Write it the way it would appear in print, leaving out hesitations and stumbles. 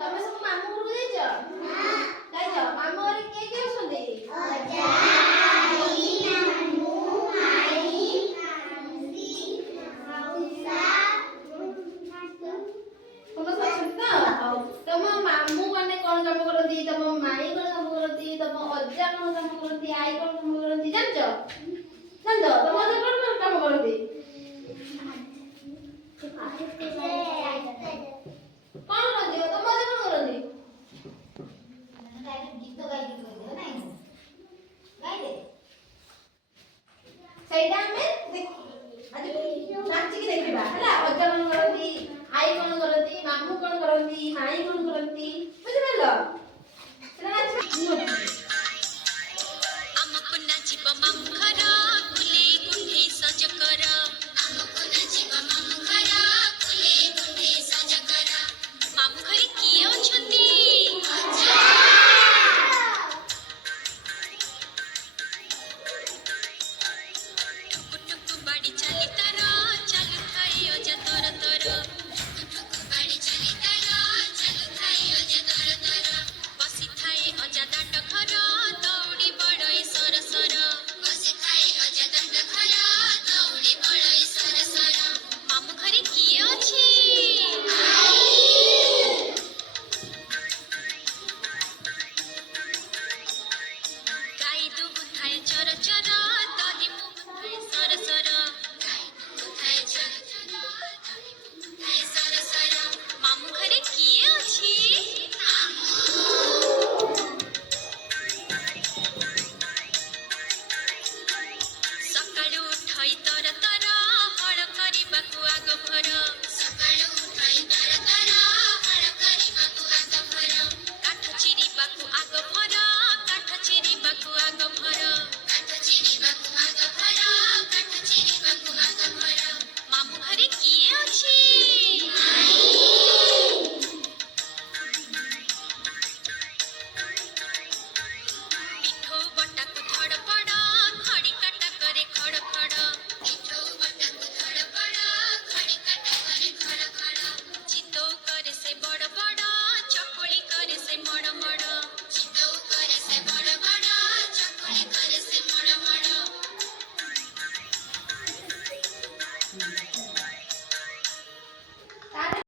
ତମେ ସବୁ ମାମୁଁ ଘରକୁ ଯାଇଛ? ଯାଇଛ? ମାମୁଁ ଘରେ କିଏ କିଏ ଅଛନ୍ତି? ସମସ୍ତେ ଅଛନ୍ତି ତ? ହଉ। ତମ ମାମୁଁ ମାନେ କଣ କାମ କରନ୍ତି? ତମ ମାଇଁ କଣ କାମ କରନ୍ତି? ତମ ଅଜା କଣ କାମ କରନ୍ତି? ଆଈ କଣ କାମ କରନ୍ତି? ଜାଣିଛ? ଜାଣିଛ? ତମ ଅଜା କଣ କାମ କରନ୍ତି?